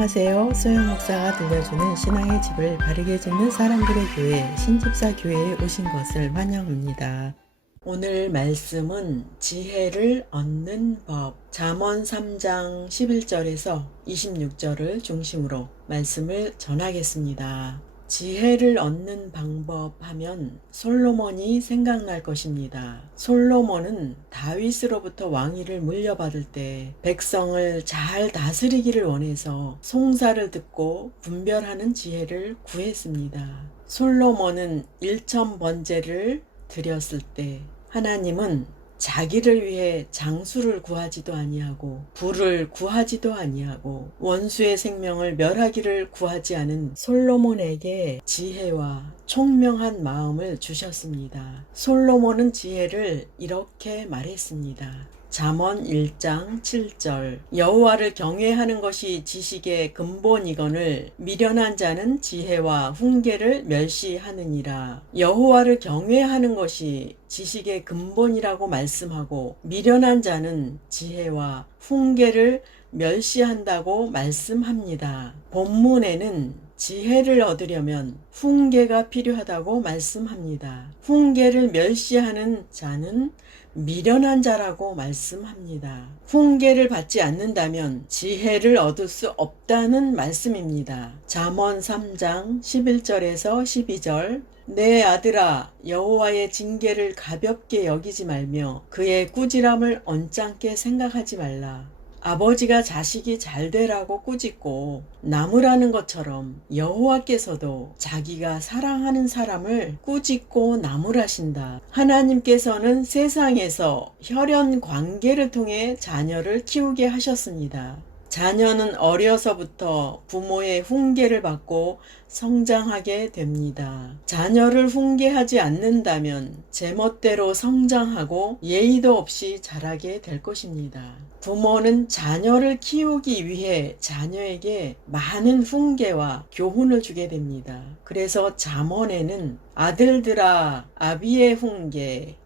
안녕하세요. 소영 목사가 들려주는 신앙의 집을 바르게 짓는 사람들의 교회 신집사 교회에 오신 것을 환영합니다. 오늘 말씀은 지혜를 얻는 법 잠언 3장 11절에서 26절을 중심으로 말씀을 전하겠습니다. 지혜를 얻는 방법 하면 솔로몬이 생각날 것입니다. 솔로몬은 다윗으로부터 왕위를 물려받을 때 백성을 잘 다스리기를 원해서 송사를 듣고 분별하는 지혜를 구했습니다. 솔로몬은 일천번제를 드렸을 때 하나님은 자기를 위해 장수를 구하지도 아니하고 부를 구하지도 아니하고 원수의 생명을 멸하기를 구하지 않은 솔로몬에게 지혜와 총명한 마음을 주셨습니다. 솔로몬은 지혜를 이렇게 말했습니다. 잠언 1장 7절 여호와를 경외하는 것이 지식의 근본이거늘 미련한 자는 지혜와 훈계를 멸시하느니라. 여호와를 경외하는 것이 지식의 근본이라고 말씀하고 미련한 자는 지혜와 훈계를 멸시한다고 말씀합니다. 본문에는 지혜를 얻으려면 훈계가 필요하다고 말씀합니다. 훈계를 멸시하는 자는 미련한 자라고 말씀합니다. 훈계를 받지 않는다면 지혜를 얻을 수 없다는 말씀입니다. 잠언 3장 11절에서 12절 내 아들아 여호와의 징계를 가볍게 여기지 말며 그의 꾸지람을 언짢게 생각하지 말라. 아버지가 자식이 잘 되라고 꾸짖고 나무라는 것처럼 여호와께서도 자기가 사랑하는 사람을 꾸짖고 나무라신다. 하나님께서는 세상에서 혈연 관계를 통해 자녀를 키우게 하셨습니다. 자녀는 어려서부터 부모의 훈계를 받고 성장하게 됩니다. 자녀를 훈계하지 않는다면 제멋대로 성장하고 예의도 없이 자라게 될 것입니다. 부모는 자녀를 키우기 위해 자녀에게 많은 훈계와 교훈을 주게 됩니다. 그래서 잠언에는 아들들아 아비의 훈계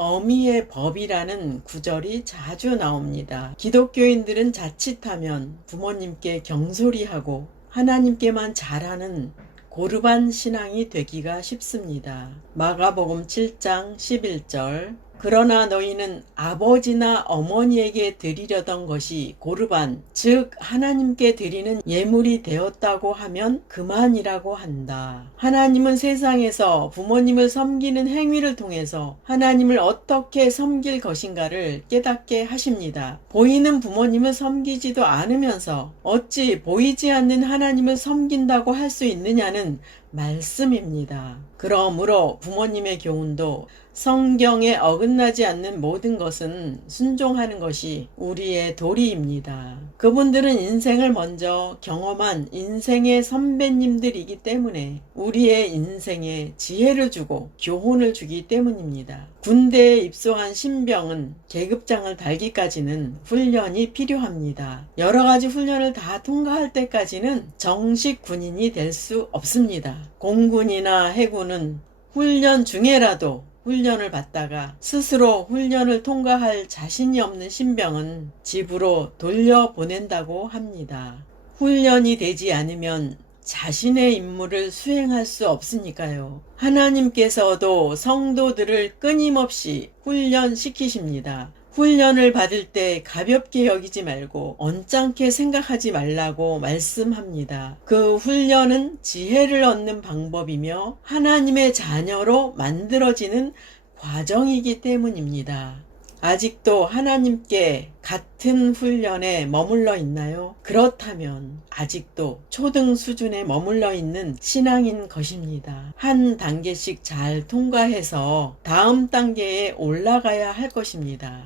어미의 법이라는 구절이 자주 나옵니다. 기독교인들은 자칫하면 부모님께 경솔히하고 하나님께만 잘하는 고르반 신앙이 되기가 쉽습니다. 마가복음 7장 11절 그러나 너희는 아버지나 어머니에게 드리려던 것이 고르반, 즉 하나님께 드리는 예물이 되었다고 하면 그만이라고 한다. 하나님은 세상에서 부모님을 섬기는 행위를 통해서 하나님을 어떻게 섬길 것인가를 깨닫게 하십니다. 보이는 부모님을 섬기지도 않으면서 어찌 보이지 않는 하나님을 섬긴다고 할 수 있느냐는 말씀입니다. 그러므로 부모님의 교훈도 성경에 어긋나지 않는 모든 것은 순종하는 것이 우리의 도리입니다. 그분들은 인생을 먼저 경험한 인생의 선배님들이기 때문에 우리의 인생에 지혜를 주고 교훈을 주기 때문입니다. 군대에 입소한 신병은 계급장을 달기까지는 훈련이 필요합니다. 여러 가지 훈련을 다 통과할 때까지는 정식 군인이 될 수 없습니다. 공군이나 해군은 훈련 중에라도 훈련을 받다가 스스로 훈련을 통과할 자신이 없는 신병은 집으로 돌려보낸다고 합니다. 훈련이 되지 않으면 자신의 임무를 수행할 수 없으니까요. 하나님께서도 성도들을 끊임없이 훈련시키십니다. 훈련을 받을 때 가볍게 여기지 말고 언짢게 생각하지 말라고 말씀합니다. 그 훈련은 지혜를 얻는 방법이며 하나님의 자녀로 만들어지는 과정이기 때문입니다. 아직도 하나님께 같은 훈련에 머물러 있나요? 그렇다면 아직도 초등 수준에 머물러 있는 신앙인 것입니다. 한 단계씩 잘 통과해서 다음 단계에 올라가야 할 것입니다.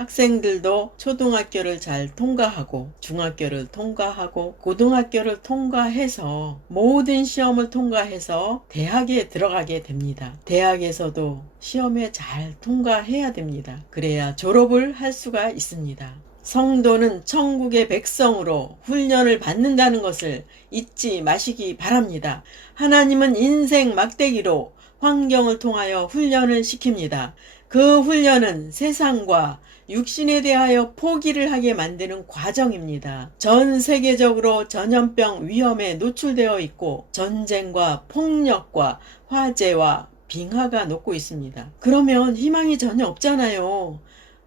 학생들도 초등학교를 잘 통과하고 중학교를 통과하고 고등학교를 통과해서 모든 시험을 통과해서 대학에 들어가게 됩니다. 대학에서도 시험에 잘 통과해야 됩니다. 그래야 졸업을 할 수가 있습니다. 성도는 천국의 백성으로 훈련을 받는다는 것을 잊지 마시기 바랍니다. 하나님은 인생 막대기로 환경을 통하여 훈련을 시킵니다. 그 훈련은 세상과 육신에 대하여 포기를 하게 만드는 과정입니다. 전 세계적으로 전염병 위험에 노출되어 있고 전쟁과 폭력과 화재와 빙하가 녹고 있습니다. 그러면 희망이 전혀 없잖아요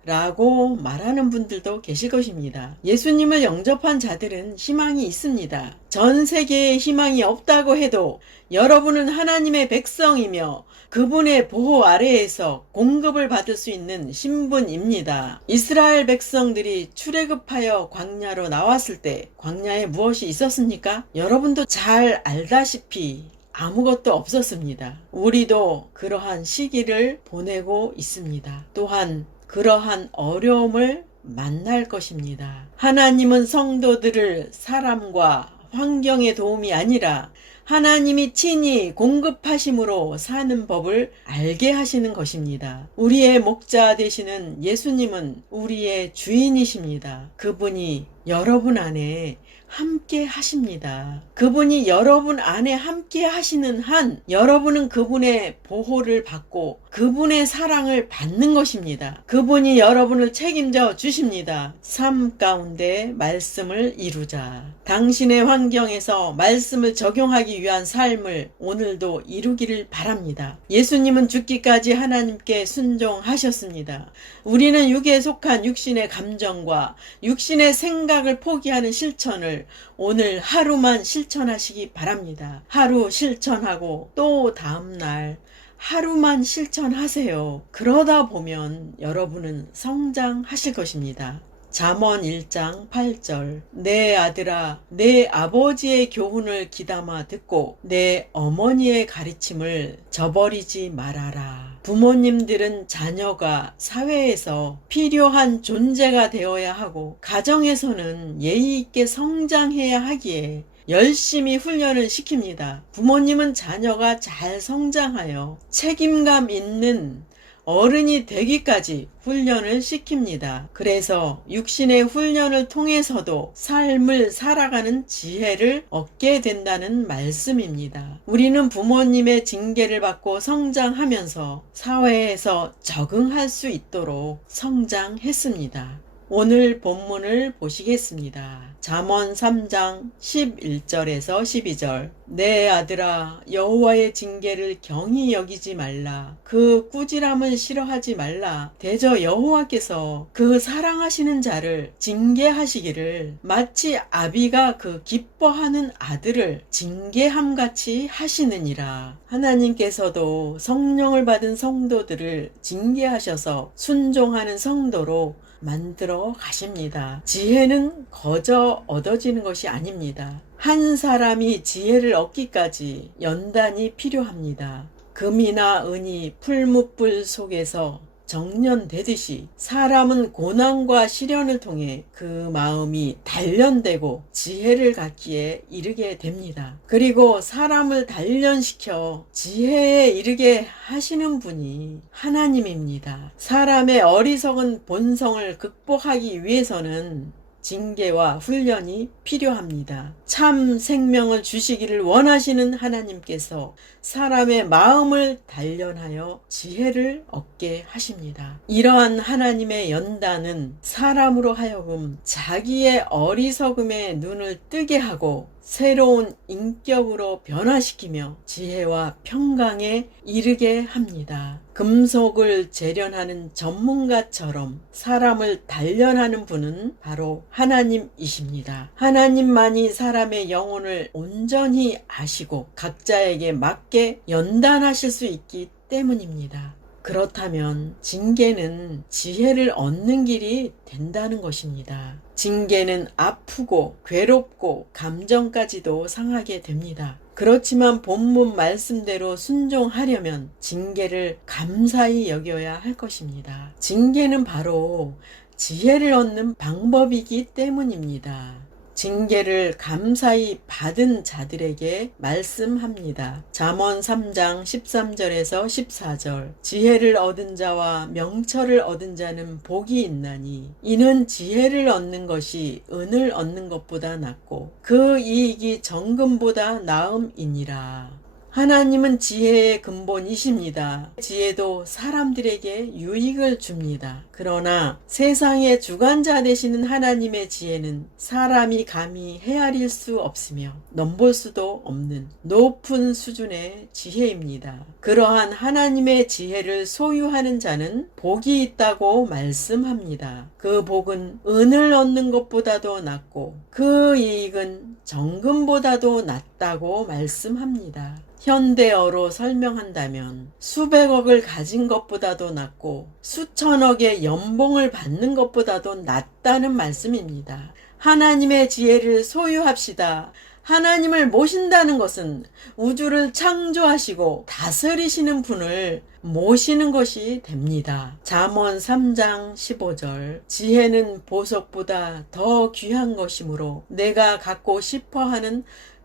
라고 말하는 분들도 계실 것입니다. 예수님을 영접한 자들은 희망이 있습니다. 전 세계에 희망이 없다고 해도 여러분은 하나님의 백성이며 그분의 보호 아래에서 공급을 받을 수 있는 신분입니다. 이스라엘 백성들이 출애굽하여 광야로 나왔을 때 광야에 무엇이 있었습니까? 여러분도 잘 알다시피 아무것도 없었습니다. 우리도 그러한 시기를 보내고 있습니다. 또한 그러한 어려움을 만날 것입니다. 하나님은 성도들을 사람과 환경의 도움이 아니라 하나님이 친히 공급하심으로 사는 법을 알게 하시는 것입니다. 우리의 목자 되시는 예수님은 우리의 주인이십니다. 그분이 여러분 안에 함께 하십니다. 그분이 여러분 안에 함께 하시는 한 여러분은 그분의 보호를 받고 그분의 사랑을 받는 것입니다. 그분이 여러분을 책임져 주십니다. 삶 가운데 말씀을 이루자. 당신의 환경에서 말씀을 적용하기 위한 삶을 오늘도 이루기를 바랍니다. 예수님은 죽기까지 하나님께 순종하셨습니다. 우리는 육에 속한 육신의 감정과 육신의 생각을 포기하는 실천을 오늘 하루만 실천하시기 바랍니다. 하루 실천하고 또 다음날 하루만 실천하세요. 그러다 보면 여러분은 성장하실 것입니다. 잠언 1장 8절 내 아들아 내 아버지의 교훈을 귀담아 듣고 내 어머니의 가르침을 저버리지 말아라. 부모님들은 자녀가 사회에서 필요한 존재가 되어야 하고 가정에서는 예의 있게 성장해야 하기에 열심히 훈련을 시킵니다. 부모님은 자녀가 잘 성장하여 책임감 있는 어른이 되기까지 훈련을 시킵니다. 그래서 육신의 훈련을 통해서도 삶을 살아가는 지혜를 얻게 된다는 말씀입니다. 우리는 부모님의 징계를 받고 성장하면서 사회에서 적응할 수 있도록 성장했습니다. 오늘 본문을 보시겠습니다. 잠언 3장 11절에서 12절 내 아들아 여호와의 징계를 경히 여기지 말라. 그 꾸지람을 싫어하지 말라. 대저 여호와께서 그 사랑하시는 자를 징계하시기를 마치 아비가 그 기뻐하는 아들을 징계함같이 하시느니라. 하나님께서도 성령을 받은 성도들을 징계하셔서 순종하는 성도로 만들어 가십니다. 지혜는 거저 얻어지는 것이 아닙니다. 한 사람이 지혜를 얻기까지 연단이 필요합니다. 금이나 은이 풀무불 속에서 정련되듯이 사람은 고난과 시련을 통해 그 마음이 단련되고 지혜를 갖기에 이르게 됩니다. 그리고 사람을 단련시켜 지혜에 이르게 하시는 분이 하나님입니다. 사람의 어리석은 본성을 극복하기 위해서는 징계와 훈련이 필요합니다. 참 생명을 주시기를 원하시는 하나님께서 사람의 마음을 단련하여 지혜를 얻게 하십니다. 이러한 하나님의 연단은 사람으로 하여금 자기의 어리석음에 눈을 뜨게 하고 새로운 인격으로 변화시키며 지혜와 평강에 이르게 합니다. 금속을 재련하는 전문가처럼 사람을 단련하는 분은 바로 하나님이십니다. 하나님만이 사람의 영혼을 온전히 아시고 각자에게 맞게 연단하실 수 있기 때문입니다. 그렇다면 징계는 지혜를 얻는 길이 된다는 것입니다. 징계는 아프고 괴롭고 감정까지도 상하게 됩니다. 그렇지만 본문 말씀대로 순종하려면 징계를 감사히 여겨야 할 것입니다. 징계는 바로 지혜를 얻는 방법이기 때문입니다. 징계를 감사히 받은 자들에게 말씀합니다. 잠언 3장 13절에서 14절 지혜를 얻은 자와 명철을 얻은 자는 복이 있나니 이는 지혜를 얻는 것이 은을 얻는 것보다 낫고 그 이익이 정금보다 나음이니라. 하나님은 지혜의 근본이십니다. 지혜도 사람들에게 유익을 줍니다. 그러나 세상의 주관자 되시는 하나님의 지혜는 사람이 감히 헤아릴 수 없으며 넘볼 수도 없는 높은 수준의 지혜입니다. 그러한 하나님의 지혜를 소유하는 자는 복이 있다고 말씀합니다. 그 복은 은을 얻는 것보다도 낫고 그 이익은 정금보다도 낫다고 말씀합니다. 현대어로 설명한다면 수백억을 가진 것보다도 낫고 수천억의 연봉을 받는 것보다도 낫다는 말씀입니다. 하나님의 지혜를 소유합시다. 하나님을 모신다는 것은 우주를 창조하시고 다스리시는 분을 모시는 것이 됩니다. 잠언 3장 15절 지혜는 보석보다 더 귀한 것이므로 내가 갖고 싶어하는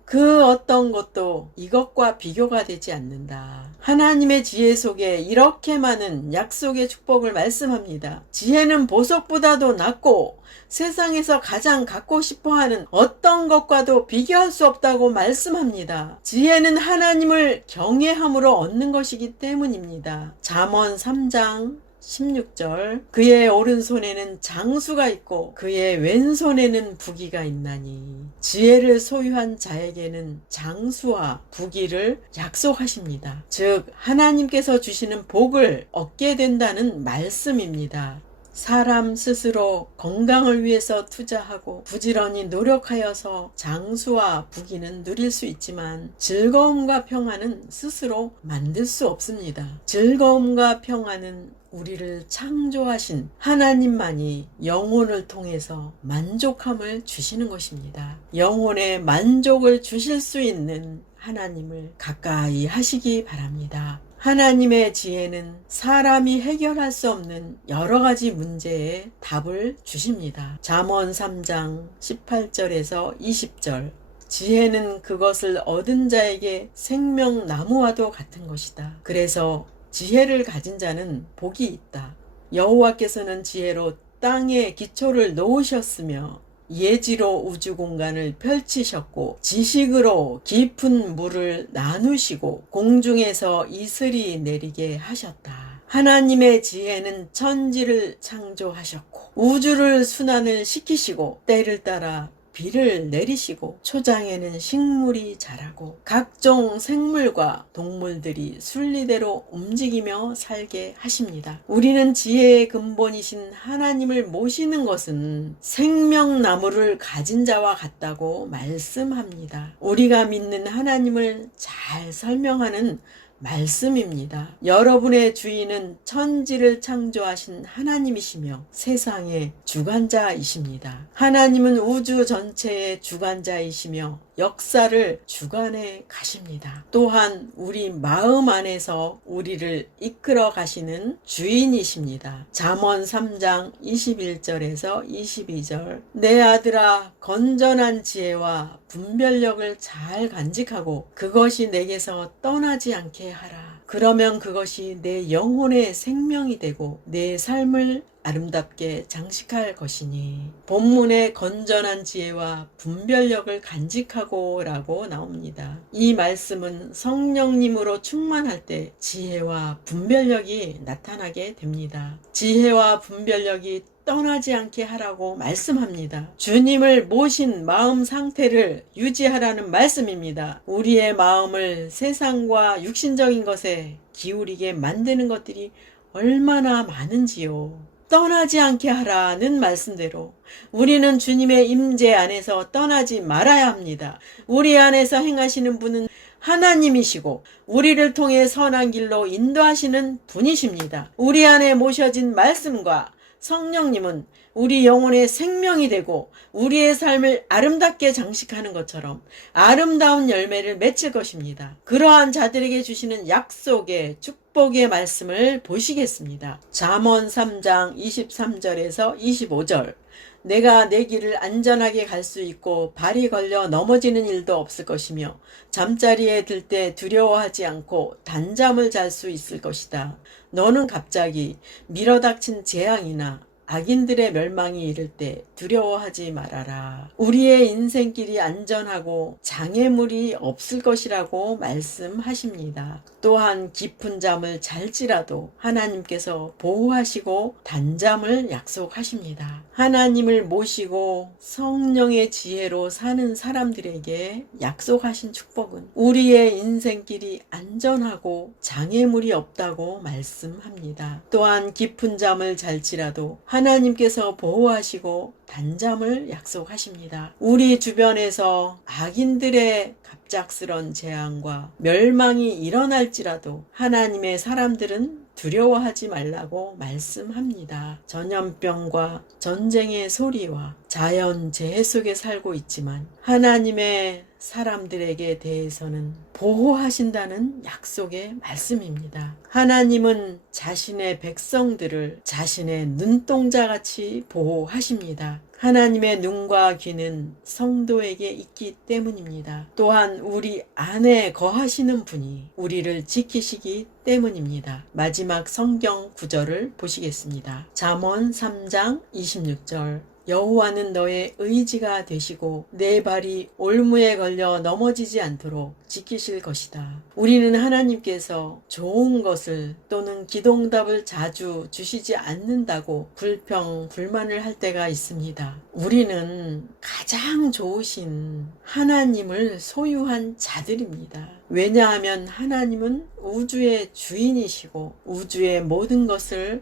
그 어떤 것도 이것과 비교가 되지 않는다. 하나님의 지혜 속에 이렇게 많은 약속의 축복을 말씀합니다. 지혜는 보석보다도 낫고 세상에서 가장 갖고 싶어하는 어떤 것과도 비교할 수 없다고 말씀합니다. 지혜는 하나님을 경외함으로 얻는 것이기 때문입니다. 잠언 3장 16절 그의 오른손에는 장수가 있고 그의 왼손에는 부귀가 있나니 지혜를 소유한 자에게는 장수와 부귀를 약속하십니다. 즉 하나님께서 주시는 복을 얻게 된다는 말씀입니다. 사람 스스로 건강을 위해서 투자하고 부지런히 노력하여서 장수와 부귀는 누릴 수 있지만 즐거움과 평안은 스스로 만들 수 없습니다. 즐거움과 평안은 우리를 창조하신 하나님만이 영혼을 통해서 만족함을 주시는 것입니다. 영혼의 만족을 주실 수 있는 하나님을 가까이 하시기 바랍니다. 하나님의 지혜는 사람이 해결할 수 없는 여러 가지 문제에 답을 주십니다. 잠언 3장 18절에서 20절 지혜는 그것을 얻은 자에게 생명나무와도 같은 것이다. 그래서 지혜를 가진 자는 복이 있다. 여호와께서는 지혜로 땅에 기초를 놓으셨으며 예지로 우주 공간을 펼치셨고 지식으로 깊은 물을 나누시고 공중에서 이슬이 내리게 하셨다. 하나님의 지혜는 천지를 창조하셨고 우주를 순환을 시키시고 때를 따라 비를 내리시고 초장에는 식물이 자라고 각종 생물과 동물들이 순리대로 움직이며 살게 하십니다. 우리는 지혜의 근본이신 하나님을 모시는 것은 생명나무를 가진 자와 같다고 말씀합니다. 우리가 믿는 하나님을 잘 설명하는 말씀입니다. 여러분의 주인은 천지를 창조하신 하나님이시며 세상의 주관자이십니다. 하나님은 우주 전체의 주관자이시며 역사를 주관해 가십니다. 또한 우리 마음 안에서 우리를 이끌어 가시는 주인이십니다. 잠언 3장 21절에서 22절 내 아들아 건전한 지혜와 분별력을 잘 간직하고 그것이 내게서 떠나지 않게 하라. 그러면 그것이 내 영혼의 생명이 되고 내 삶을 아름답게 장식할 것이니 본문에 건전한 지혜와 분별력을 간직하고 라고 나옵니다. 이 말씀은 성령님으로 충만할 때 지혜와 분별력이 나타나게 됩니다. 지혜와 분별력이 떠나지 않게 하라고 말씀합니다. 주님을 모신 마음 상태를 유지하라는 말씀입니다. 우리의 마음을 세상과 육신적인 것에 기울이게 만드는 것들이 얼마나 많은지요. 떠나지 않게 하라는 말씀대로 우리는 주님의 임재 안에서 떠나지 말아야 합니다. 우리 안에서 행하시는 분은 하나님이시고 우리를 통해 선한 길로 인도하시는 분이십니다. 우리 안에 모셔진 말씀과 성령님은 우리 영혼의 생명이 되고 우리의 삶을 아름답게 장식하는 것처럼 아름다운 열매를 맺을 것입니다. 그러한 자들에게 주시는 약속의 축복의 말씀을 보시겠습니다. 잠언 3장 23절에서 25절 내가 내 길을 안전하게 갈 수 있고 발이 걸려 넘어지는 일도 없을 것이며 잠자리에 들 때 두려워하지 않고 단잠을 잘 수 있을 것이다. 너는 갑자기 밀어닥친 재앙이나 악인들의 멸망이 이를 때 두려워하지 말아라. 우리의 인생길이 안전하고 장애물이 없을 것이라고 말씀하십니다. 또한 깊은 잠을 잘지라도 하나님께서 보호하시고 단잠을 약속하십니다. 하나님을 모시고 성령의 지혜로 사는 사람들에게 약속하신 축복은 우리의 인생길이 안전하고 장애물이 없다고 말씀합니다. 또한 깊은 잠을 잘지라도 하나님께서 보호하시고 단잠을 약속하십니다. 우리 주변에서 악인들의 갑작스런 재앙과 멸망이 일어날지라도 하나님의 사람들은 두려워하지 말라고 말씀합니다. 전염병과 전쟁의 소리와 자연재해 속에 살고 있지만 하나님의 사람들에게 대해서는 보호하신다는 약속의 말씀입니다. 하나님은 자신의 백성들을 자신의 눈동자같이 보호하십니다. 하나님의 눈과 귀는 성도에게 있기 때문입니다. 또한 우리 안에 거하시는 분이 우리를 지키시기 때문입니다. 마지막 성경 구절을 보시겠습니다. 잠언 3장 26절. 여호와는 너의 의지가 되시고 내 발이 올무에 걸려 넘어지지 않도록 지키실 것이다. 우리는 하나님께서 좋은 것을 또는 기도응답을 자주 주시지 않는다고 불평불만을 할 때가 있습니다. 우리는 가장 좋으신 하나님을 소유한 자들입니다. 왜냐하면 하나님은 우주의 주인이시고 우주의 모든 것을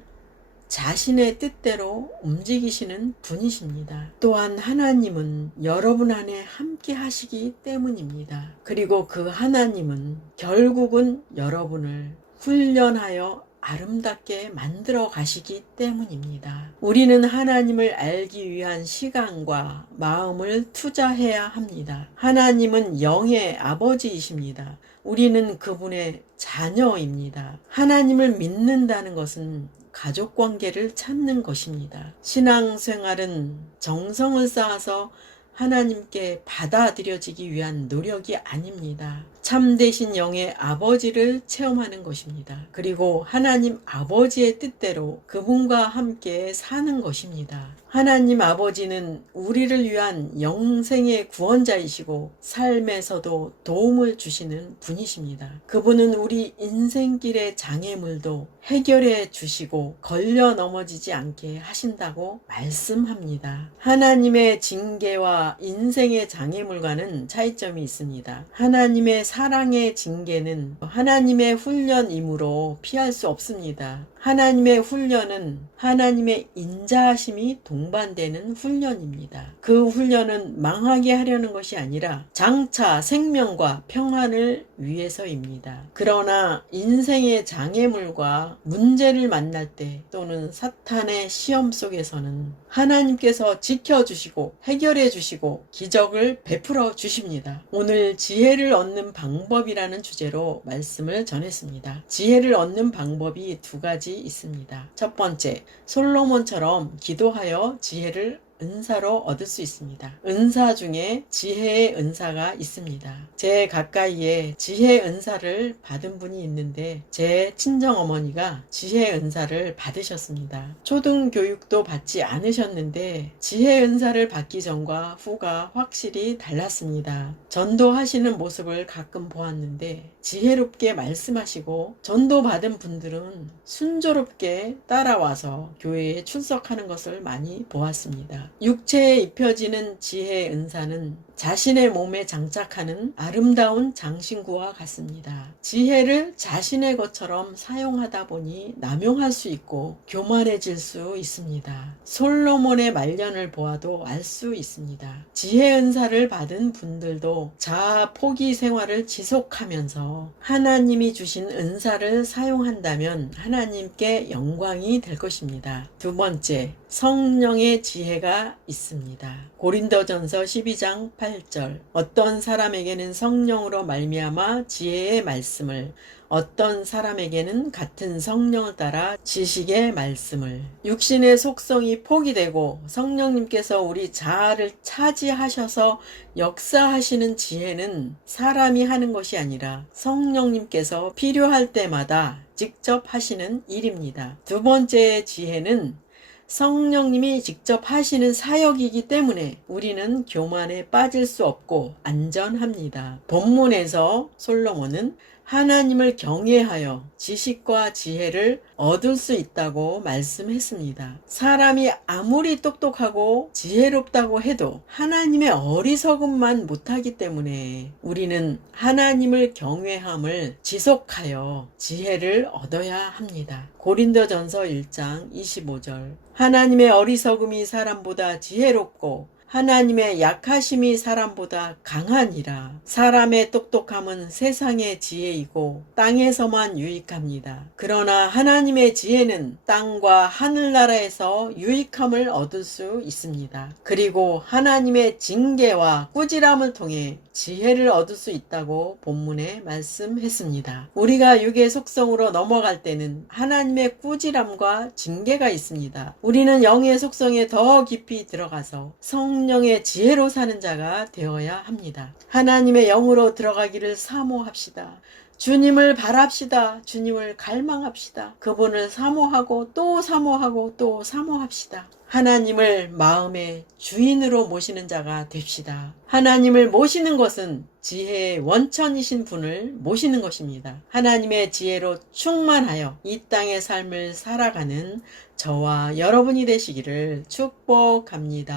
자신의 뜻대로 움직이시는 분이십니다. 또한 하나님은 여러분 안에 함께 하시기 때문입니다. 그리고 그 하나님은 결국은 여러분을 훈련하여 아름답게 만들어 가시기 때문입니다. 우리는 하나님을 알기 위한 시간과 마음을 투자해야 합니다. 하나님은 영의 아버지이십니다. 우리는 그분의 자녀입니다. 하나님을 믿는다는 것은 가족관계를 찾는 것입니다. 신앙생활은 정성을 쌓아서 하나님께 받아들여지기 위한 노력이 아닙니다. 참되신 영의 아버지를 체험하는 것입니다. 그리고 하나님 아버지의 뜻대로 그분과 함께 사는 것입니다. 하나님 아버지는 우리를 위한 영생의 구원자이시고 삶에서도 도움을 주시는 분이십니다. 그분은 우리 인생길의 장애물도 해결해 주시고 걸려 넘어지지 않게 하신다고 말씀합니다. 하나님의 징계와 인생의 장애물과는 차이점이 있습니다. 하나님의 사랑의 징계는 하나님의 훈련이므로 피할 수 없습니다. 하나님의 훈련은 하나님의 인자하심이 동반되는 훈련입니다. 그 훈련은 망하게 하려는 것이 아니라 장차 생명과 평안을 위해서입니다. 그러나 인생의 장애물과 문제를 만날 때 또는 사탄의 시험 속에서는 하나님께서 지켜주시고 해결해 주시고 기적을 베풀어 주십니다. 오늘 지혜를 얻는 방법이라는 주제로 말씀을 전했습니다. 지혜를 얻는 방법이 두 가지 있습니다. 첫 번째, 솔로몬처럼 기도하여 지혜를 은사로 얻을 수 있습니다. 은사 중에 지혜의 은사가 있습니다. 제 가까이에 지혜 은사를 받은 분이 있는데 제 친정어머니가 지혜 은사를 받으셨습니다. 초등교육도 받지 않으셨는데 지혜 은사를 받기 전과 후가 확실히 달랐습니다. 전도하시는 모습을 가끔 보았는데 지혜롭게 말씀하시고 전도받은 분들은 순조롭게 따라와서 교회에 출석하는 것을 많이 보았습니다. 육체에 입혀지는 지혜의 은사는 자신의 몸에 장착하는 아름다운 장신구와 같습니다. 지혜를 자신의 것처럼 사용하다 보니 남용할 수 있고 교만해질 수 있습니다. 솔로몬의 말년을 보아도 알 수 있습니다. 지혜 은사를 받은 분들도 자아 포기 생활을 지속하면서 하나님이 주신 은사를 사용한다면 하나님께 영광이 될 것입니다. 두 번째, 성령의 지혜가 있습니다. 고린도전서 12장 8절. 어떤 사람에게는 성령으로 말미암아 지혜의 말씀을, 어떤 사람에게는 같은 성령을 따라 지식의 말씀을. 육신의 속성이 포기되고 성령님께서 우리 자아를 차지하셔서 역사하시는 지혜는 사람이 하는 것이 아니라 성령님께서 필요할 때마다 직접 하시는 일입니다. 두 번째 지혜는 성령님이 직접 하시는 사역이기 때문에 우리는 교만에 빠질 수 없고 안전합니다. 본문에서 솔로몬은 하나님을 경외하여 지식과 지혜를 얻을 수 있다고 말씀했습니다. 사람이 아무리 똑똑하고 지혜롭다고 해도 하나님의 어리석음만 못하기 때문에 우리는 하나님을 경외함을 지속하여 지혜를 얻어야 합니다. 고린도전서 1장 25절. 하나님의 어리석음이 사람보다 지혜롭고 하나님의 약하심이 사람보다 강하니라. 사람의 똑똑함은 세상의 지혜이고 땅에서만 유익합니다. 그러나 하나님의 지혜는 땅과 하늘나라에서 유익함을 얻을 수 있습니다. 그리고 하나님의 징계와 꾸지람을 통해 지혜를 얻을 수 있다고 본문에 말씀했습니다. 우리가 육의 속성으로 넘어갈 때는 하나님의 꾸지람과 징계가 있습니다. 우리는 영의 속성에 더 깊이 들어가서 성령의 지혜로 사는 자가 되어야 합니다. 하나님의 영으로 들어가기를 사모합시다. 주님을 바랍시다. 주님을 갈망합시다. 그분을 사모하고 또 사모하고 또 사모합시다. 하나님을 마음의 주인으로 모시는 자가 됩시다. 하나님을 모시는 것은 지혜의 원천이신 분을 모시는 것입니다. 하나님의 지혜로 충만하여 이 땅의 삶을 살아가는 저와 여러분이 되시기를 축복합니다.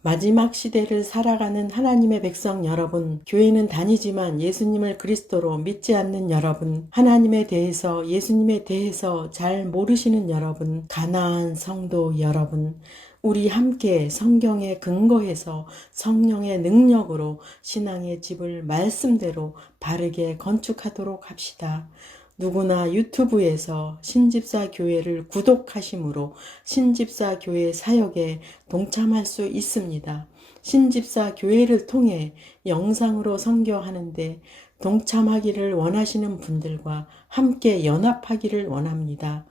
마지막 시대를 살아가는 하나님의 백성 여러분, 교회는 다니지만 예수님을 그리스도로 믿지 않는 여러분, 하나님에 대해서 예수님에 대해서 잘 모르시는 여러분, 가나안 성도 여러분, 우리 함께 성경에 근거해서 성령의 능력으로 신앙의 집을 말씀대로 바르게 건축하도록 합시다. 누구나 유튜브에서 신집사 교회를 구독하심으로 신집사 교회 사역에 동참할 수 있습니다. 신집사 교회를 통해 영상으로 선교하는데 동참하기를 원하시는 분들과 함께 연합하기를 원합니다.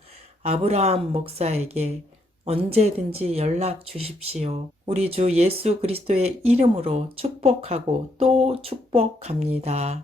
아브라함 목사에게 언제든지 연락 주십시오. 우리 주 예수 그리스도의 이름으로 축복하고 또 축복합니다.